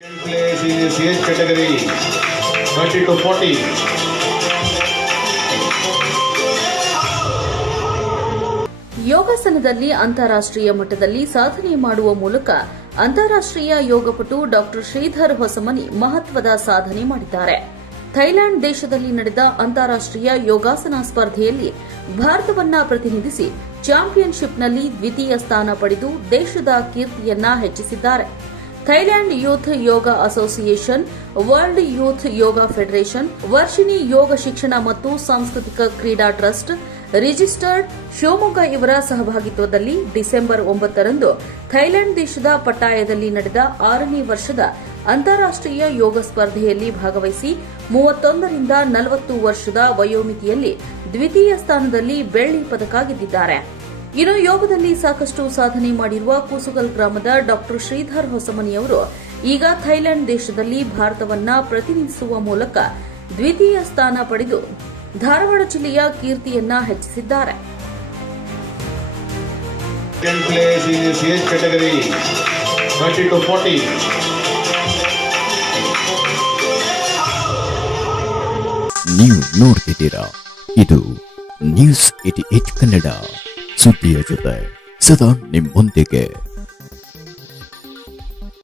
Place in the CH category 30 to 40. ಯೋಗಾಸನದಲ್ಲಿ ಅಂತಾರಾಷ್ಟ್ರೀಯ ಮಟ್ಟದಲ್ಲಿ ಸಾಧನೆ ಮಾಡುವ ಮೂಲಕ ಅಂತಾರಾಷ್ಟ್ರೀಯ ಯೋಗಪಟು ಡಾಕ್ಟರ್ ಶ್ರೀಧರ್ ಹೊಸಮನಿ ಮಹತ್ವದ ಸಾಧನೆ ಮಾಡಿದ್ದಾರೆ. ಥೈಲ್ಯಾಂಡ್ ದೇಶದಲ್ಲಿ ನಡೆದ ಅಂತಾರಾಷ್ಟ್ರೀಯ ಯೋಗಾಸನ ಸ್ಪರ್ಧೆಯಲ್ಲಿ ಭಾರತವನ್ನ ಪ್ರತಿನಿಧಿಸಿ ಚಾಂಪಿಯನ್ಶಿಪ್ನಲ್ಲಿ ದ್ವಿತೀಯ ಸ್ಥಾನ ಪಡೆದು ದೇಶದ ಕೀರ್ತಿಯನ್ನ ಹೆಚ್ಚಿಸಿದ್ದಾರೆ. ಥೈಲ್ಯಾಂಡ್ ಯೂತ್ ಯೋಗ ಅಸೋಸಿಯೇಷನ್, ವರ್ಲ್ಡ್ ಯೂತ್ ಯೋಗ ಫೆಡರೇಷನ್, ವರ್ಷಿಣಿ ಯೋಗ ಶಿಕ್ಷಣ ಮತ್ತು ಸಾಂಸ್ಕೃತಿಕ ಕ್ರೀಡಾ ಟ್ರಸ್ಟ್, ರಿಜಿಸ್ಟರ್ಡ್ ಶಿವಮೊಗ್ಗ ಇವರ ಸಹಭಾಗಿತ್ವದಲ್ಲಿ ಡಿಸೆಂಬರ್ 9ರಂದು ಥೈಲ್ಯಾಂಡ್ ದೇಶದ ಪಟ್ಟಾಯದಲ್ಲಿ ನಡೆದ 6ನೇ ವರ್ಷದ ಅಂತಾರಾಷ್ಟ್ರೀಯ ಯೋಗ ಸ್ಪರ್ಧೆಯಲ್ಲಿ ಭಾಗವಹಿಸಿ 31ರಿಂದ 40 ವರ್ಷದ ವಯೋಮಿತಿಯಲ್ಲಿ ದ್ವಿತೀಯ ಸ್ಥಾನದಲ್ಲಿ ಬೆಳ್ಳಿ ಪದಕ ಗೆದ್ದಿದ್ದಾರೆ. ಇನ್ನು ಯೋಗದಲ್ಲಿ ಸಾಕಷ್ಟು ಸಾಧನೆ ಮಾಡಿರುವ ಕೂಸುಗಲ್ ಗ್ರಾಮದ ಡಾಕ್ಟರ್ ಶ್ರೀಧರ್ ಹೊಸಮನಿಯವರು ಈಗ ಥೈಲ್ಯಾಂಡ್ ದೇಶದಲ್ಲಿ ಭಾರತವನ್ನ ಪ್ರತಿನಿಧಿಸುವ ಮೂಲಕ ದ್ವಿತೀಯ ಸ್ಥಾನ ಪಡೆದು ಧಾರವಾಡ ಜಿಲ್ಲೆಯ ಕೀರ್ತಿಯನ್ನ ಹೆಚ್ಚಿಸಿದ್ದಾರೆ. ನೀವು ನೋಡ್ತಿದ್ದೀರಾ, ಇದು ನ್ಯೂಸ್ 88 ಕನ್ನಡ, ಸುದ್ದಿಯ ಜೊತೆ ಸದಾ ನಿಮ್ಮೊಂದಿಗೆ.